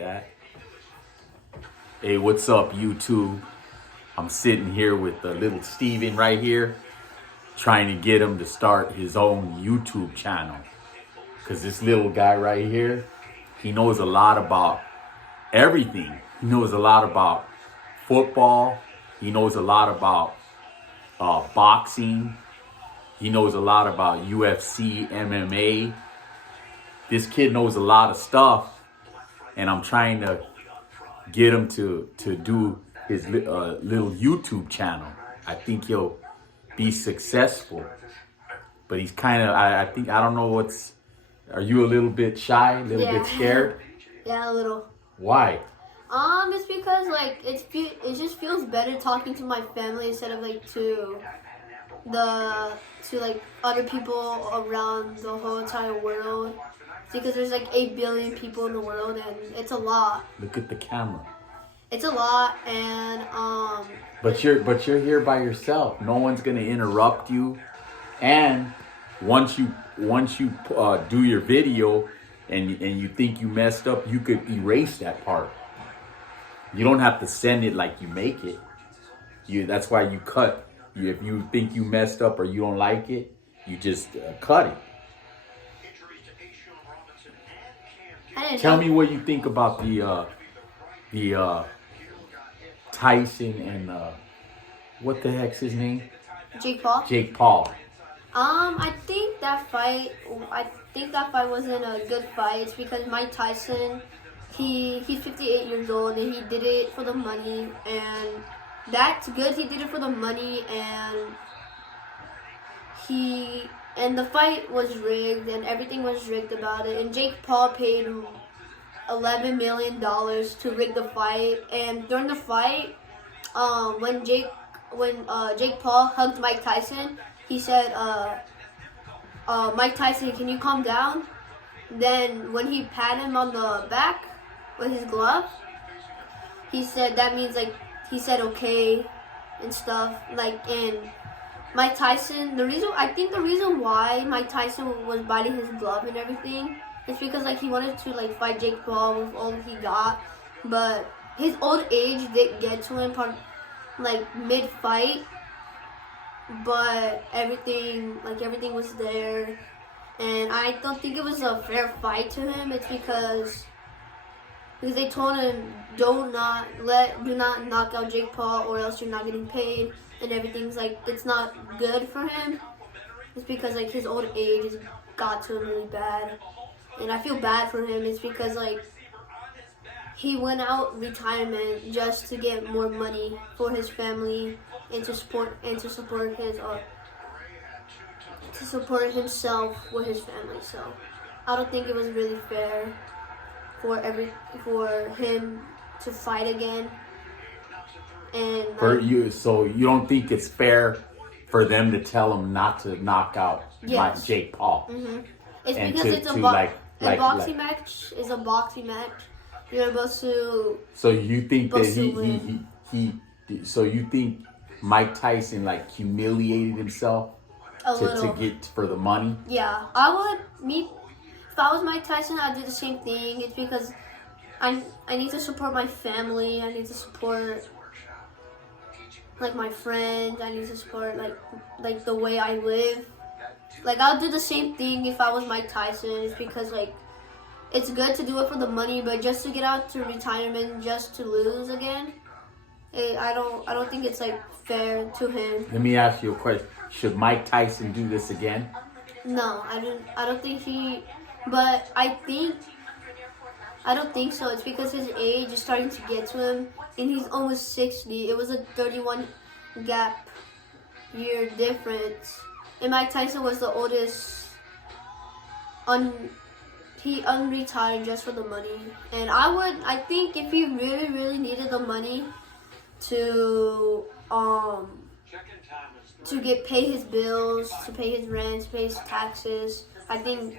that. Hey, what's up, YouTube? I'm sitting here with little Steven right here, trying to get him to start his own YouTube channel. Because this little guy right here, he knows a lot about everything. He knows a lot about football. He knows a lot about boxing. He knows a lot about UFC, MMA. This kid knows a lot of stuff, and I'm trying to get him to do his little YouTube channel. I think he'll be successful, but he's kind of, I don't know what's, are you a little bit shy, a little bit scared? Yeah, a little. Why? It's because like it just feels better talking to my family instead of like to other people around the whole entire world. Because there's like 8 billion people in the world, and it's a lot. Look at the camera. It's a lot, and But you're here by yourself. No one's gonna interrupt you. And once you do your video, and you think you messed up, you could erase that part. You don't have to send it like you make it. That's why you cut. If you think you messed up or you don't like it, you just cut it. Tell me what you think about the Tyson and what the heck's his name? Jake Paul. Jake Paul. I think that fight wasn't a good fight. It's because Mike Tyson, he's 58 years old and he did it for the money, and that's good. He did it for the money, and the fight was rigged, and everything was rigged about it. And Jake Paul paid $11 million to rig the fight. And during the fight, when Jake Paul hugged Mike Tyson, he said, "Mike Tyson, can you calm down?" Then when he patted him on the back with his glove, he said that means like he said okay and stuff and Mike Tyson, the reason why Mike Tyson was biting his glove and everything is because he wanted to fight Jake Paul with all he got, but his old age did get to him mid fight, but everything was there, and I don't think it was a fair fight to him. It's because they told him do not knock out Jake Paul or else you're not getting paid, and everything's it's not good for him. It's because his old age has got to him really bad, and I feel bad for him. It's because he went out retirement just to get more money for his family and to support himself with his family. So I don't think it was really fair for him to fight again. And so you don't think it's fair for them to tell him not to knock out Jake Paul? Mm-hmm. It's because it's a boxing match is a boxing match. You're supposed to. So you think that so you think Mike Tyson humiliated himself to get for the money? Yeah, I would. If I was Mike Tyson, I'd do the same thing. It's because I need to support my family. I need to support my friends. I need to support the way I live. I'll do the same thing if I was Mike Tyson. It's because it's good to do it for the money, but just to get out to retirement just to lose again, I don't think it's fair to him. Let me ask you a question. Should Mike Tyson do this again? No, I don't think he. But I don't think so. It's because his age is starting to get to him, and he's almost 60. It was a 31 gap year difference, and Mike Tyson was the oldest. He unretired just for the money, and I think if he really, really needed the money to pay his bills, to pay his rent, to pay his taxes, I think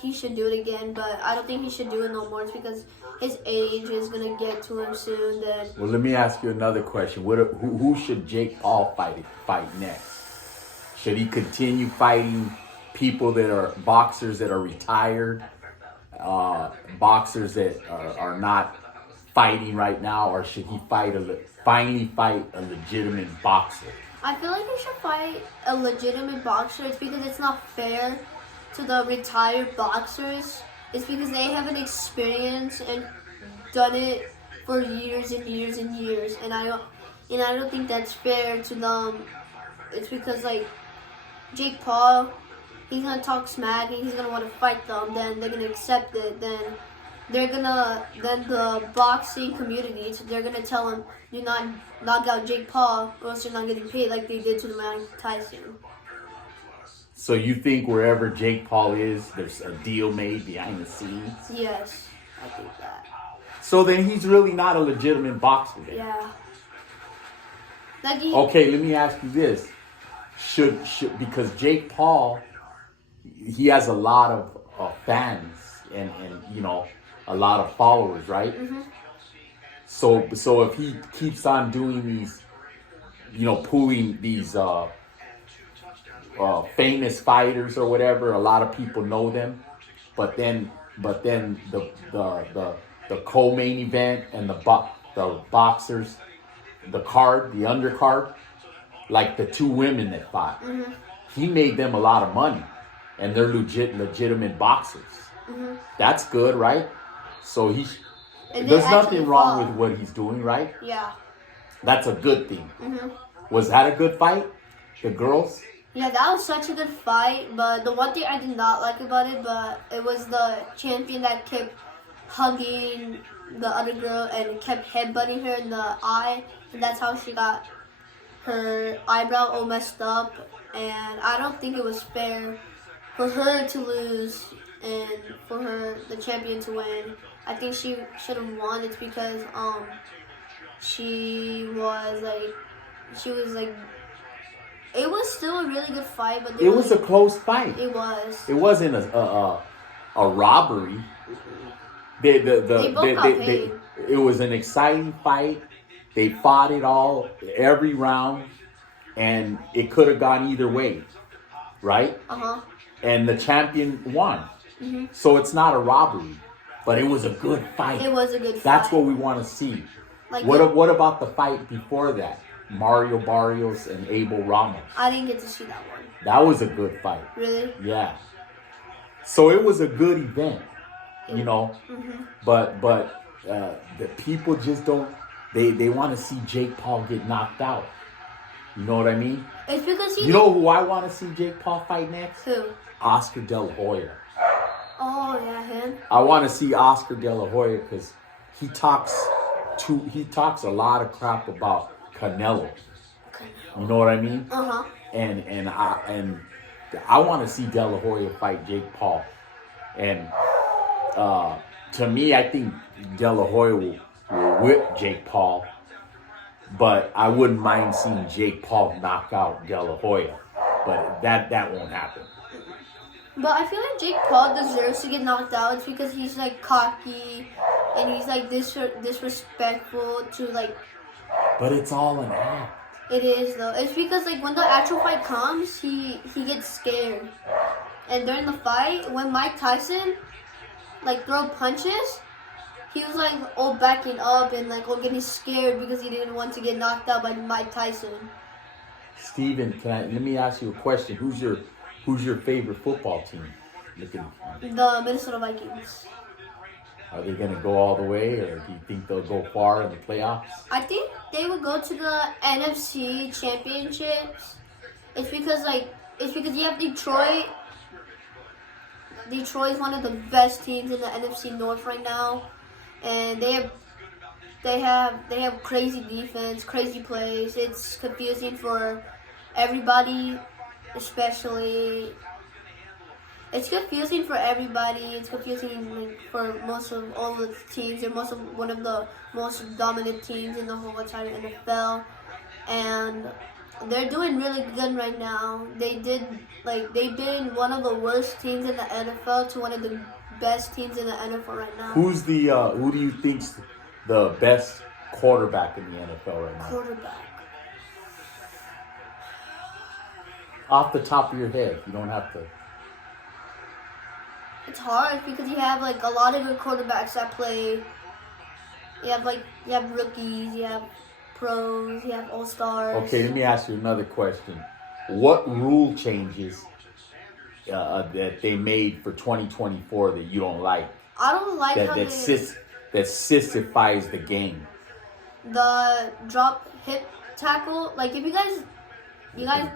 he should do it again, but I don't think he should do it no more. It's because his age is gonna get to him soon. Then. Well, let me ask you another question. Who should Jake Paul fight next? Should he continue fighting people that are boxers that are retired? boxers that are not fighting right now, or should he finally fight a legitimate boxer? I feel like he should fight a legitimate boxer. It's because it's not fair to the retired boxers. It's because they haven't experienced and done it for years and years and years, and I don't think that's fair to them. It's because like Jake Paul, he's gonna talk smack and he's gonna want to fight them. Then they're gonna accept it. Then the boxing community, so they're gonna tell him, "Do not knock out Jake Paul, or else you're not getting paid like they did to Mike Tyson." So you think wherever Jake Paul is, there's a deal made behind the scenes? Yes, I think that. So then he's really not a legitimate boxer then. Yeah. Like Okay, let me ask you this. Should because Jake Paul, he has a lot of fans and a lot of followers, right? Mm-hmm. So if he keeps on doing these, pulling these famous fighters or whatever, a lot of people know them, but then the co-main event and the boxers, the undercard, like the two women that fought, he made them a lot of money, and they're legitimate boxers. Mm-hmm. That's good, right? So And they there's actually nothing wrong fought. with what he's doing, right? Yeah. That's a good thing. Mm-hmm. Was that a good fight? The girls? Yeah, that was such a good fight, but the one thing I did not like about it, but it was the champion that kept hugging the other girl and kept headbutting her in the eye, and that's how she got her eyebrow all messed up, and I don't think it was fair for her to lose and for the champion to win. I think she should have won. It's because she was like it was still a really good fight, but It was a close fight. it was. It wasn't a robbery. They both got paid. It was an exciting fight. They fought it all, every round, and it could have gone either way, right? Uh-huh. And the champion won. Mm-hmm. So it's not a robbery, but it was a good fight. It was a good fight. That's what we want to see. Like What about the fight before that? Mario Barrios and Abel Ramos. I didn't get to see that one. That was a good fight. Really? Yeah. So it was a good event, Mm-hmm. But the people just don't. They want to see Jake Paul get knocked out. You know what I mean? It's because he. You know who I want to see Jake Paul fight next? Who? Oscar De La Hoya. Oh yeah, him. I want to see Oscar De La Hoya because he talks a lot of crap about Canelo. You know what I mean? Uh huh. And I want to see De La Hoya fight Jake Paul. And to me, I think De La Hoya will whip Jake Paul. But I wouldn't mind seeing Jake Paul knock out De La Hoya. But that won't happen. But I feel like Jake Paul deserves to get knocked out. It's because he's like cocky and he's like disrespectful to like. But it's all an act. It is though. It's because like when the actual fight comes, he gets scared. And during the fight, when Mike Tyson like throw punches, he was like all backing up and like all getting scared because he didn't want to get knocked out by Mike Tyson. Steven, let me ask you a question. Who's your favorite football team? The Minnesota Vikings. Are they going to go all the way, or do you think they'll go far in the playoffs? I think they would go to the NFC Championships. It's because you have Detroit. Detroit is one of the best teams in the NFC North right now, and they have crazy defense, crazy plays. It's confusing for everybody, especially. It's confusing for everybody. It's confusing for most of all the teams. They're one of the most dominant teams in the whole entire NFL, and they're doing really good right now. They've been one of the worst teams in the NFL to one of the best teams in the NFL right now. Who do you think's the best quarterback in the NFL right now? Quarterback. Off the top of your head, you don't have to. It's hard because you have like a lot of good quarterbacks that play. You have rookies, you have pros, you have all stars. Okay, let me ask you another question. What rule changes that they made for 2024 that you don't like? I don't like how that sissifies the game. The drop hip tackle. Like if you guys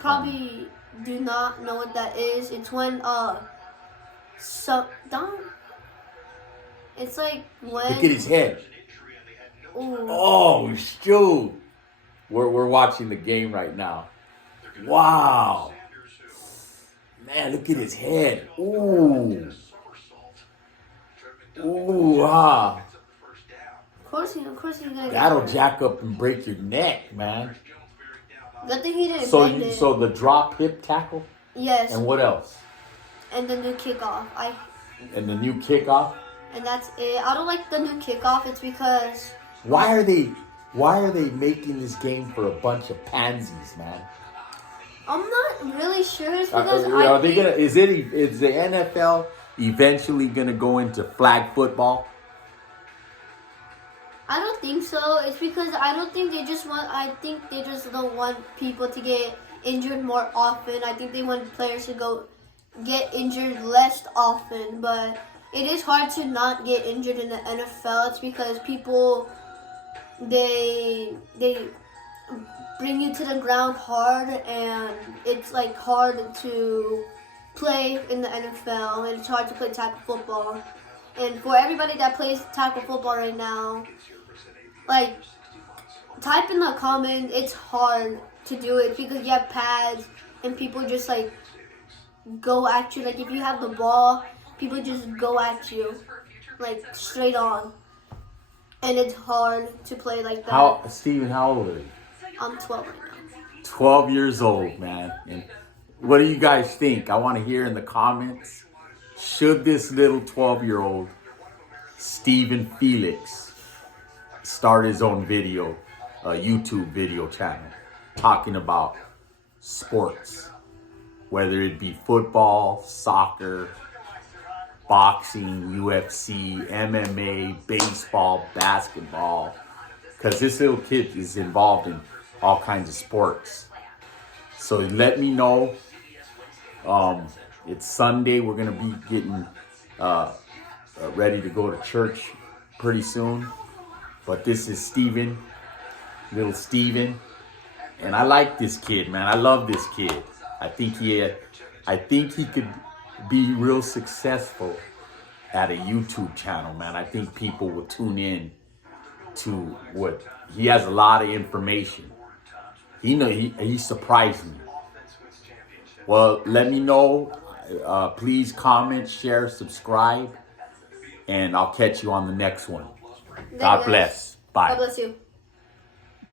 probably do not know what that is. It's when it's like when. Look at his head. Ooh. Oh shoot! We're watching the game right now. Wow. Man, look at his head. Ooh. Ooh, ah. Of course he's gonna. That'll jack up and break your neck, man. Good thing he didn't. So the drop hip tackle. Yes. And what else? And the new kickoff. And the new kickoff. And that's it. I don't like the new kickoff. It's because. Why are they making this game for a bunch of pansies, man? I'm not really sure. It's because is the NFL eventually gonna go into flag football? I don't think so. It's because I think they just don't want people to get injured more often. I think they want players to get injured less often. But it is hard to not get injured in the NFL. It's because people they bring you to the ground hard, and it's like hard to play in the NFL, and it's hard to play tackle football. And for everybody that plays tackle football right now, like, type in the comment, it's hard to do it because you have pads and people just like go at you. Like if you have the ball, people just go at you like straight on. And it's hard to play like that. Steven, how old are you? I'm 12 right now. 12 years old, man. And what do you guys think? I want to hear in the comments. Should this little 12-year-old, Steven Felix, start his own YouTube video channel talking about sports, whether it be football, soccer, boxing, UFC, MMA, baseball, basketball, because this little kid is involved in all kinds of sports. So let me know. It's Sunday. We're going to be getting ready to go to church pretty soon. But this is Steven, little Steven. And I like this kid, man. I love this kid. I think he could be real successful at a YouTube channel, man. I think people will tune in to what he has. A lot of information. He surprised me. Well, let me know. Please comment, share, subscribe, and I'll catch you on the next one. God bless. Bye. God bless you.